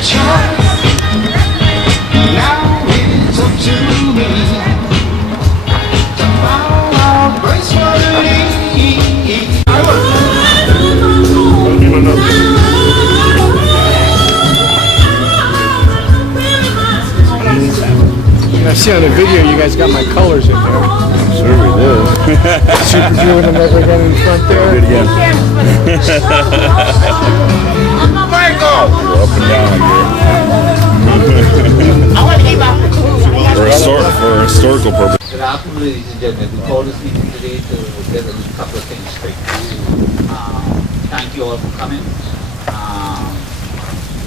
I see on the video you guys got my colors in there. Sure we did. Super viewing them over again in front there. Do it again. Michael! Go up and down here. For historical purposes. Good afternoon, ladies and gentlemen. We called this meeting today to get a couple of things straight. Thank you all for coming.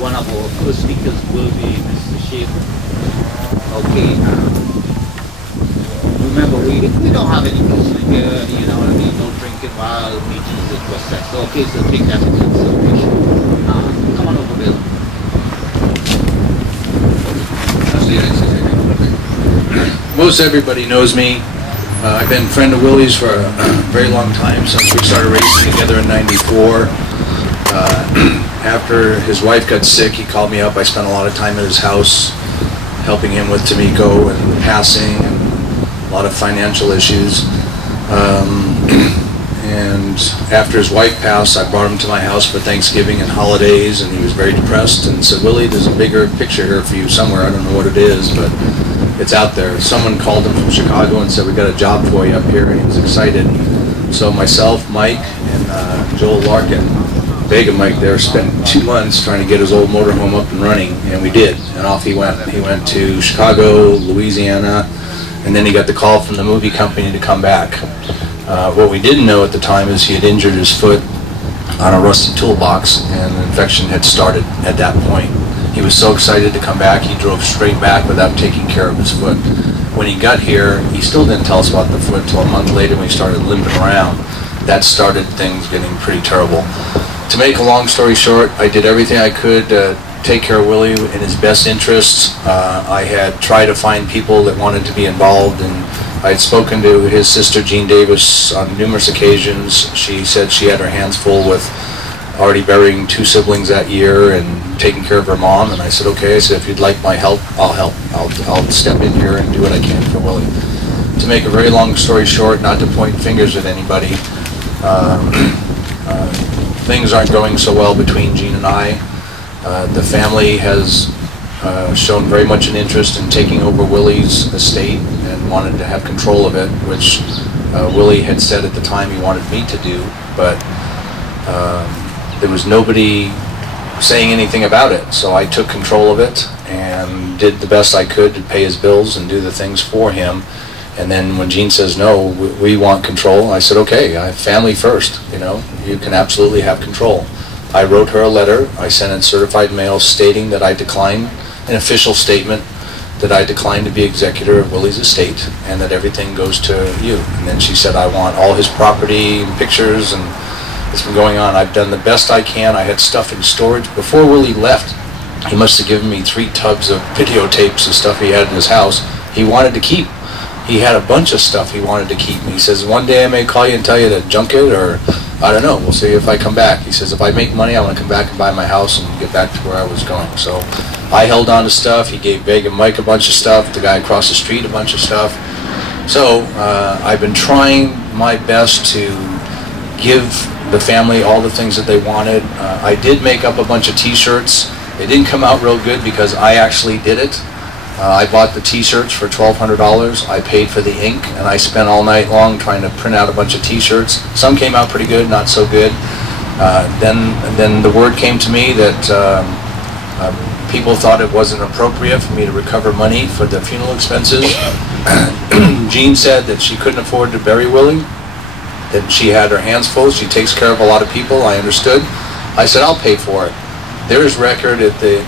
One of our first speakers will be Mr. Schaefer. Okay, remember we don't have any person here, you know what I mean, no drinking while meetings and just that. So, okay, so take that into consideration. Come on over, Bill. Most everybody knows me. I've been a friend of Willie's for a very long time, since we started racing together in '94. After his wife got sick, he called me up. I spent a lot of time at his house, helping him with Tamiko and passing and a lot of financial issues. And after his wife passed, I brought him to my house for Thanksgiving and holidays, and he was very depressed and said, Willie, there's a bigger picture here for you somewhere. I don't know what it is, but it's out there. Someone called him from Chicago and said, we got a job for you up here, and he was excited. So myself, Mike, and Joel Larkin, Vega Mike there, spent 2 months trying to get his old motorhome up and running, and we did, and off he went. He went to Chicago, Louisiana, and then he got the call from the movie company to come back. What we didn't know at the time is he had injured his foot on a rusty toolbox, and the infection had started at that point. He was so excited to come back, he drove straight back without taking care of his foot. When he got here, he still didn't tell us about the foot until a month later when he started limping around. That started things getting pretty terrible. To make a long story short, I did everything I could to take care of Willie in his best interests. I had tried to find people that wanted to be involved, and I had spoken to his sister Jean Davis on numerous occasions. She said she had her hands full with already burying 2 siblings that year and taking care of her mom, and I said, okay, I said, if you'd like my help, I'll help. I'll step in here and do what I can for Willie. To make a very long story short, not to point fingers at anybody, things aren't going so well between Jean and I. The family has shown very much an interest in taking over Willie's estate and wanted to have control of it, which Willie had said at the time he wanted me to do, but there was nobody saying anything about it. So I took control of it and did the best I could to pay his bills and do the things for him. And then when Jean says, no, we want control, I said, okay, family first, you know, you can absolutely have control. I wrote her a letter. I sent in certified mail stating that I declined, an official statement that I declined to be executor of Willie's estate and that everything goes to you. And then she said, I want all his property and pictures, and it's been going on. I've done the best I can. I had stuff in storage. Before Willie left, he must have given me 3 tubs of videotapes and stuff he had in his house he wanted to keep. He had a bunch of stuff he wanted to keep. He says, one day I may call you and tell you to junk it, or I don't know, we'll see if I come back. He says, if I make money, I want to come back and buy my house and get back to where I was going. So I held on to stuff. He gave Vega and Mike a bunch of stuff, the guy across the street a bunch of stuff. So I've been trying my best to give the family all the things that they wanted. I did make up a bunch of t-shirts. They didn't come out real good because I actually did it. I bought the t-shirts for $1,200. I paid for the ink, and I spent all night long trying to print out a bunch of t-shirts. Some came out pretty good, not so good. Then the word came to me that people thought it wasn't appropriate for me to recover money for the funeral expenses. Jean said that she couldn't afford to bury Willie, that she had her hands full. She takes care of a lot of people. I understood. I said, I'll pay for it. There's record at the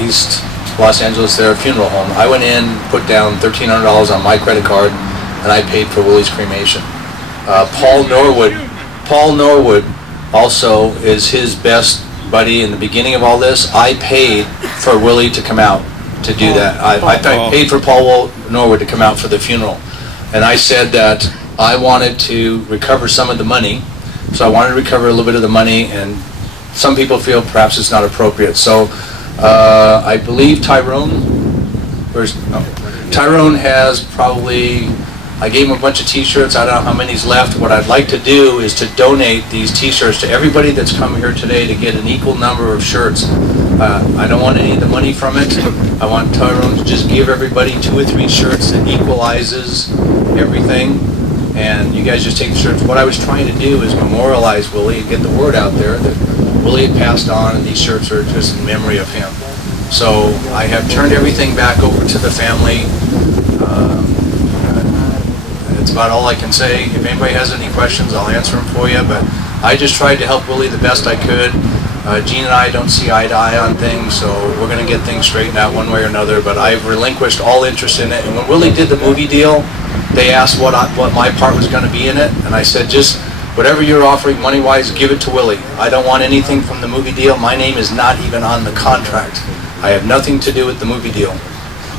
East Los Angeles, their funeral home. I went in, put down $1,300 on my credit card, and I paid for Willie's cremation. Paul Norwood also is his best buddy in the beginning of all this. I paid for Willie to come out to do that. I paid for Paul Norwood to come out for the funeral. And I said that I wanted to recover some of the money. So I wanted to recover a little bit of the money, and some people feel perhaps it's not appropriate. So I believe Tyrone, Tyrone has probably, I gave him a bunch of t-shirts. I don't know how many's left. What I'd like to do is to donate these t-shirts to everybody that's come here today to get an equal number of shirts. I don't want any of the money from it. I want Tyrone to just give everybody 2 or 3 shirts that equalizes everything. And you guys just take the shirts. What I was trying to do is memorialize Willie and get the word out there that Willie had passed on, and these shirts are just in memory of him. So I have turned everything back over to the family. It's about all I can say. If anybody has any questions, I'll answer them for you. But I just tried to help Willie the best I could. Gene and I don't see eye to eye on things, so we're going to get things straightened out one way or another. But I've relinquished all interest in it. And when Willie did the movie deal, they asked what my part was going to be in it, and I said, just whatever you're offering money-wise, give it to Willie. I don't want anything from the movie deal. My name is not even on the contract. I have nothing to do with the movie deal.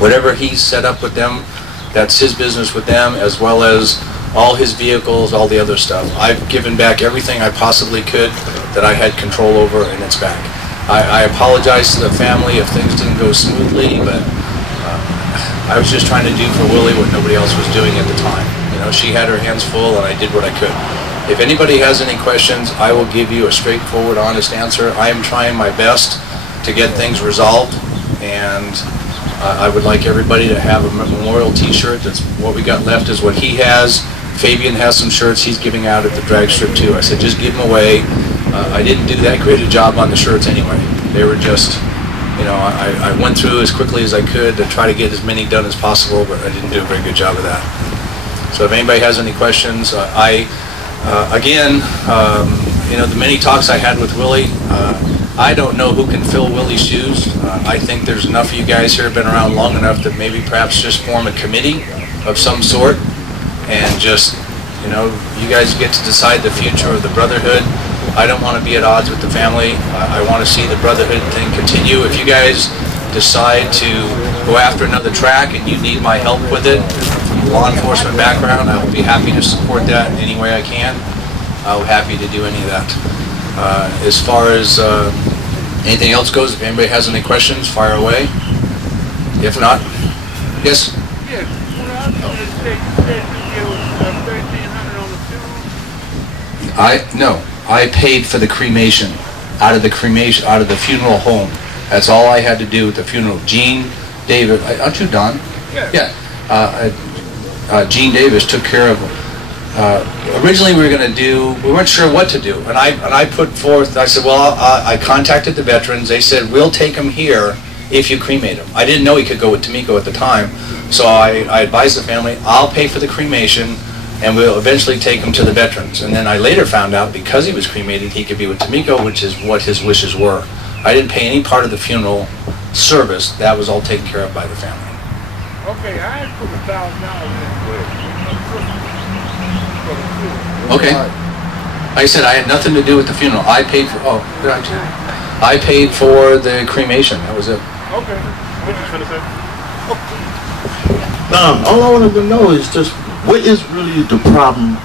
Whatever he's set up with them, that's his business with them, as well as all his vehicles, all the other stuff. I've given back everything I possibly could that I had control over, and it's back. I apologize to the family if things didn't go smoothly, but I was just trying to do for Willie what nobody else was doing at the time. You know, she had her hands full, and I did what I could. If anybody has any questions, I will give you a straightforward, honest answer. I am trying my best to get things resolved, and I would like everybody to have a memorial t-shirt. That's what we got left is what he has. Fabian has some shirts he's giving out at the drag strip too. I said, just give them away. I didn't do that great a job on the shirts anyway. They were just, you know, I went through as quickly as I could to try to get as many done as possible, but I didn't do a very good job of that. So if anybody has any questions, again, you know, the many talks I had with Willie, I don't know who can fill Willie's shoes. I think there's enough of you guys here who have been around long enough that maybe perhaps just form a committee of some sort and just, you know, you guys get to decide the future of the Brotherhood. I don't want to be at odds with the family. I want to see the Brotherhood thing continue. If you guys decide to go after another track and you need my help with it from a law enforcement background, I will be happy to support that in any way I can. I'll be happy to do any of that. As far as anything else goes, if anybody has any questions, fire away. If not, yes? Yeah, No, I paid for the cremation out of the funeral home. That's all I had to do with the funeral. Gene, David, aren't you Don? Yeah. Gene Davis took care of. Originally we weren't sure what to do, and I put forth. I said, well, I contacted the veterans. They said we'll take him here if you cremate him. I didn't know he could go with Tomiko at the time, so I advised the family, I'll pay for the cremation, and we'll eventually take him to the veterans. And then I later found out because he was cremated, he could be with Tomiko, which is what his wishes were. I didn't pay any part of the funeral service. That was all taken care of by the family. Okay, I had put $1,000 in. Okay. Like I said, I had nothing to do with the funeral. I paid for. Oh, did I? I paid for the cremation. That was it. Okay. What you gonna say? All I wanted to know is just what is really the problem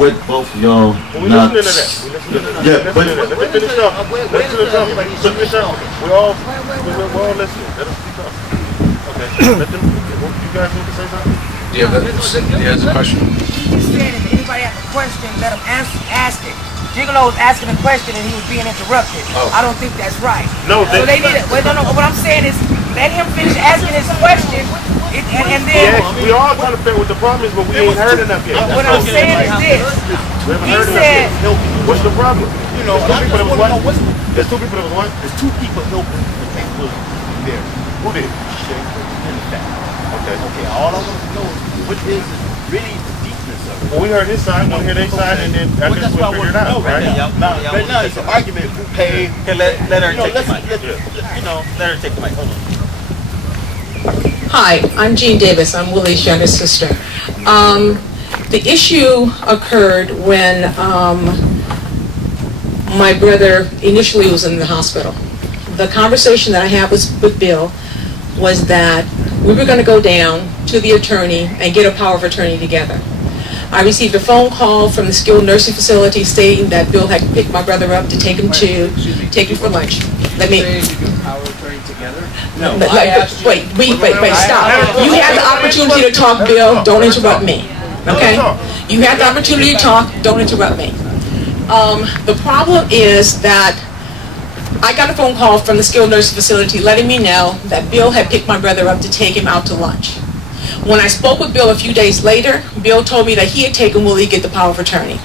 with both of y'all? Well, we listening to that. Yeah, but let's finish up. Let's finish up. We're all listening. Let us speak up. Okay. Let them. You guys want to say something? Do you have a question? He said if anybody has a question, let him ask it. Gigolo was asking a question and he was being interrupted. Oh. I don't think that's right. No, so they need it. Wait, no. What I'm saying is, let him finish asking his question, and then. Yeah, we all trying to figure what the problem is, but we ain't heard enough yet. What I'm saying is this. He said, "What's the problem?" You know, There's two people that was what? There's two people that was what? There's two people helping the people there. Who did? Shane and the fact. Okay. Okay, all I want to know is what is really the deepness of it. Well, we heard his side, we heard their side, and then after this we'll figure it out, right? Right now, it's an argument who paid. Okay, let her take the mic. Let her take the mic. Hold on. Hi, I'm Jean Davis. I'm Willie's younger sister. The issue occurred when my brother initially was in the hospital. The conversation that I had with Bill was that we were going to go down to the attorney and get a power of attorney together. I received a phone call from the skilled nursing facility stating that Bill had picked my brother up to take him for lunch. No, wait, stop. You had the opportunity to talk, Bill. Don't interrupt me. Okay? You had the opportunity to talk. Don't interrupt me. The problem is that I got a phone call from the skilled nursing facility letting me know that Bill had picked my brother up to take him out to lunch. When I spoke with Bill a few days later, Bill told me that he had taken Willie to get the power of attorney.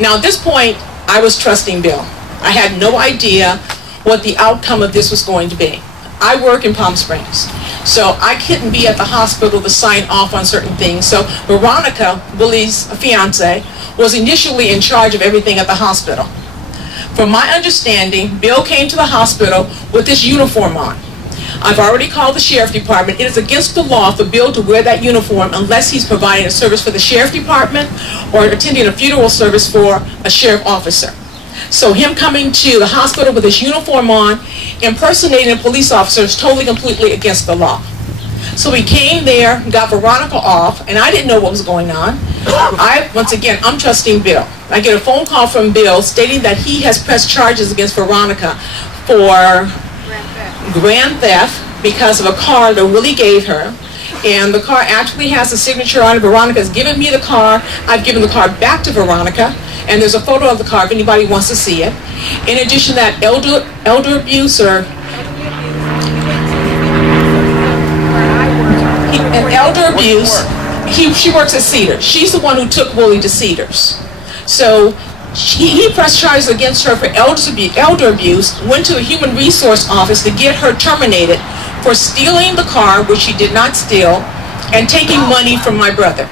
Now at this point, I was trusting Bill. I had no idea what the outcome of this was going to be. I work in Palm Springs, so I couldn't be at the hospital to sign off on certain things. So Veronica, Willie's fiance, was initially in charge of everything at the hospital. From my understanding, Bill came to the hospital with this uniform on. I've already called the sheriff department. It is against the law for Bill to wear that uniform unless he's providing a service for the sheriff department or attending a funeral service for a sheriff officer. So him coming to the hospital with his uniform on, impersonating a police officer is totally, completely against the law. So we came there, got Veronica off, and I didn't know what was going on. Once again, I'm trusting Bill. I get a phone call from Bill stating that he has pressed charges against Veronica for grand theft because of a car that Willie gave her. And the car actually has a signature on it. Veronica's given me the car. I've given the car back to Veronica. And there's a photo of the car if anybody wants to see it. In addition to that, elder abuse or elder abuse, she works at Cedars. She's the one who took Willie to Cedars. So he pressed charges against her for elder abuse, went to a human resource office to get her terminated for stealing the car, which she did not steal, and taking money from my brother.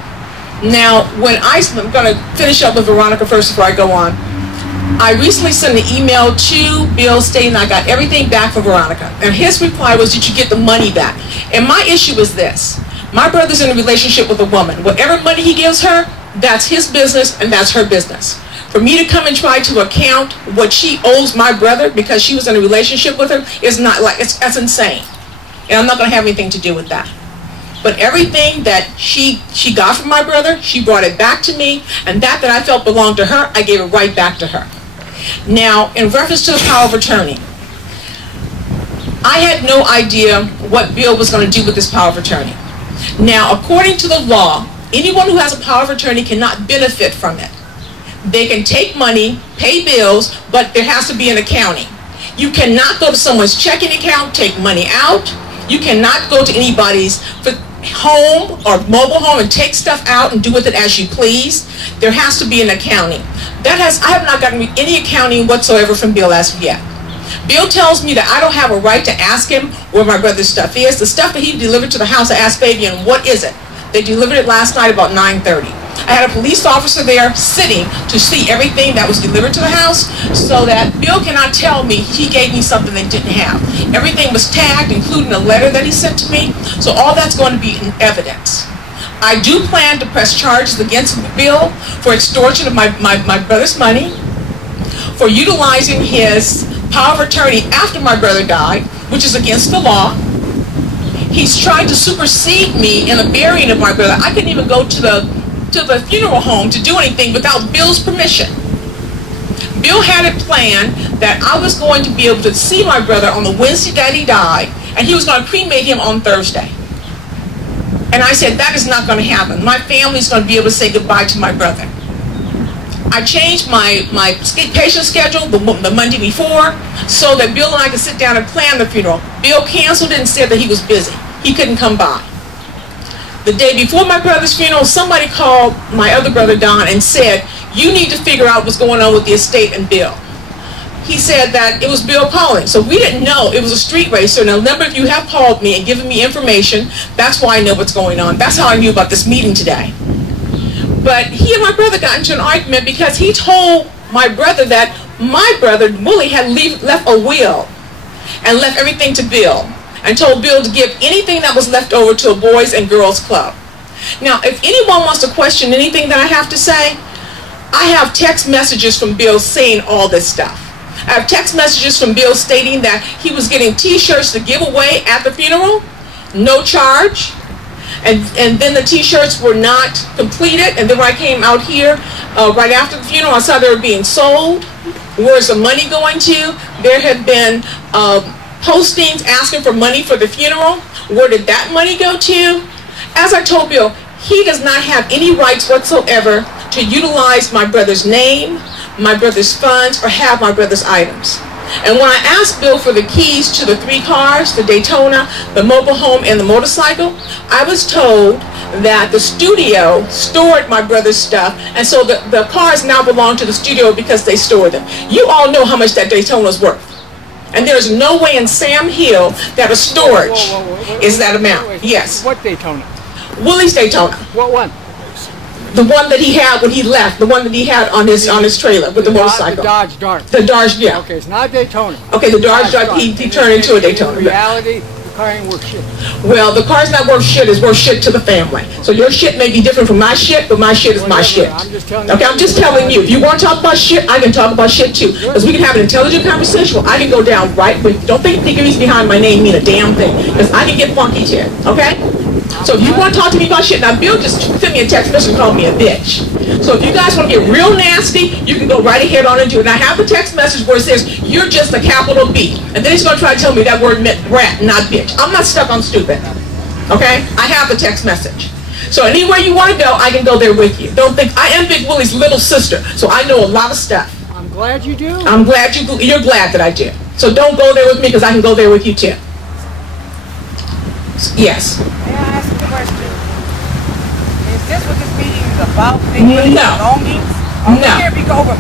Now, I'm going to finish up with Veronica first before I go on. I recently sent an email to Bill stating I got everything back from Veronica. And his reply was, did you get the money back? And my issue is this. My brother's in a relationship with a woman. Whatever money he gives her, that's his business and that's her business. For me to come and try to account what she owes my brother because she was in a relationship with her is not like, that's insane. And I'm not going to have anything to do with that. But everything that she got from my brother, she brought it back to me, and that I felt belonged to her, I gave it right back to her. Now, in reference to the power of attorney, I had no idea what Bill was going to do with this power of attorney. Now, according to the law, anyone who has a power of attorney cannot benefit from it. They can take money, pay bills, but there has to be an accounting. You cannot go to someone's checking account, take money out. You cannot go to anybody's home or mobile home and take stuff out and do with it as you please. There has to be an accounting. I have not gotten any accounting whatsoever from Bill as of yet. Bill tells me that I don't have a right to ask him where my brother's stuff is. The stuff that he delivered to the house, I asked Fabian, what is it? They delivered it last night about 9:30. I had a police officer there sitting to see everything that was delivered to the house so that Bill cannot tell me he gave me something they didn't have. Everything was tagged, including a letter that he sent to me, so all that's going to be in evidence. I do plan to press charges against Bill for extortion of my brother's money, for utilizing his power of attorney after my brother died, which is against the law. He's trying to supersede me in the burying of my brother. I couldn't even go to the funeral home to do anything without Bill's permission. Bill had it planned that I was going to be able to see my brother on the Wednesday that he died, and he was going to cremate him on Thursday. And I said, that is not going to happen. My family's going to be able to say goodbye to my brother. I changed my patient schedule the Monday before so that Bill and I could sit down and plan the funeral. Bill canceled it and said that he was busy. He couldn't come by. The day before my brother's funeral, somebody called my other brother, Don, and said, you need to figure out what's going on with the estate and Bill. He said that it was Bill calling. So we didn't know it was a street racer. Now, a number of you have called me and given me information. That's why I know what's going on. That's how I knew about this meeting today. But he and my brother got into an argument because he told my brother that my brother, Willie, had left a will and left everything to Bill, and told Bill to give anything that was left over to a boys and girls club. Now, if anyone wants to question anything that I have to say, I have text messages from Bill saying all this stuff. I have text messages from Bill stating that he was getting t-shirts to give away at the funeral, no charge, and then the t-shirts were not completed, and then when I came out here right after the funeral, I saw they were being sold. Where's the money going to? There had been postings asking for money for the funeral. Where did that money go to? As I told Bill, he does not have any rights whatsoever to utilize my brother's name, my brother's funds, or have my brother's items. And when I asked Bill for the keys to the 3 cars, the Daytona, the mobile home, and the motorcycle, I was told that the studio stored my brother's stuff, and so the cars now belong to the studio because they stored them. You all know how much that Daytona is worth. And there's no way in Sam Hill that a storage is that amount. Yes. What Daytona? Willie's Daytona. What one? The one that he had when he left, the one that he had on his trailer with the motorcycle. The Dodge Dart. The Dodge, yeah. Okay, it's not Daytona. Okay, the Dodge Dart, he turned into a Daytona. In reality, the car ain't worth shit. Well, the car's not worth shit, it's worth shit to the family. So your shit may be different from my shit, but my shit is my shit. I'm just telling you. Okay, I'm just telling you. If you want to talk about shit, I can talk about shit too. Because we can have an intelligent conversation. Well, I can go down right with, don't think degrees behind my name mean a damn thing. Because I can get funky shit, okay? So if you want to talk to me about shit, now Bill just sent me a text message and called me a bitch. So if you guys want to get real nasty, you can go right ahead on and do it. And I have the text message where it says, you're just a capital B. And then he's going to try to tell me that word meant rat, not bitch. I'm not stuck on stupid. Okay? I have the text message. So anywhere you want to go, I can go there with you. Don't think, I am Big Willie's little sister, so I know a lot of stuff. I'm glad you do. I'm glad you're glad that I do. So don't go there with me because I can go there with you too. Yes. May I ask a question? Is this what this meeting is about? No. Belongings? No. Here we go over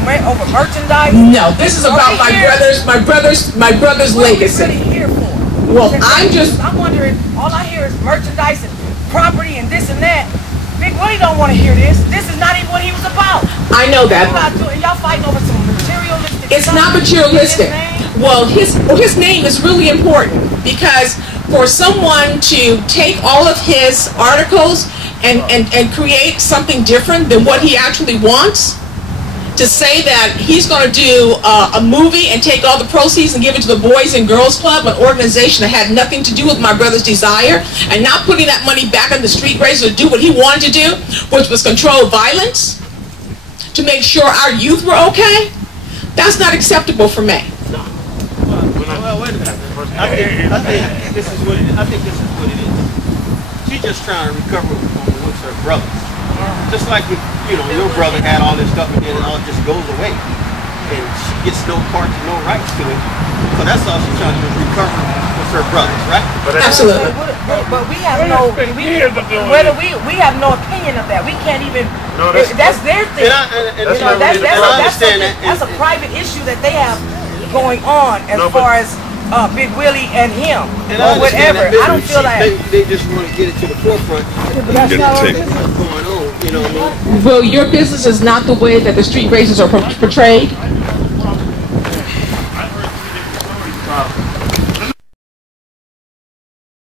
merchandise? No, this is about my brother's legacy. What are you really here for? Well, I'm wondering, all I hear is merchandise and property and this and that. Big Willie don't want to hear this. This is not even what he was about. I know that. Y'all fighting over some materialistic It's stuff. not materialistic. Well, his name is really important because for someone to take all of his articles and create something different than what he actually wants, to say that he's going to do a movie and take all the proceeds and give it to the Boys and Girls Club, an organization that had nothing to do with my brother's desire, and not putting that money back on the street racer to do what he wanted to do, which was control violence, to make sure our youth were okay, that's not acceptable for me. Well, wait a minute. I think this is what it is. I think this is what it is. She's just trying to recover with her brother. Just like with, your brother had all this stuff and then it all just goes away. And she gets no parts and no rights to it. So that's all she's trying to do is recover with her brothers, right? Absolutely. But we have we have no opinion of that. We can't even. That's their thing. That's a private issue that they have going on as far as Big Willie and him or whatever. I don't feel like they just want to get it to the forefront. That's not what's going on. You know what I mean? Well, your business is not the way that the street races are portrayed.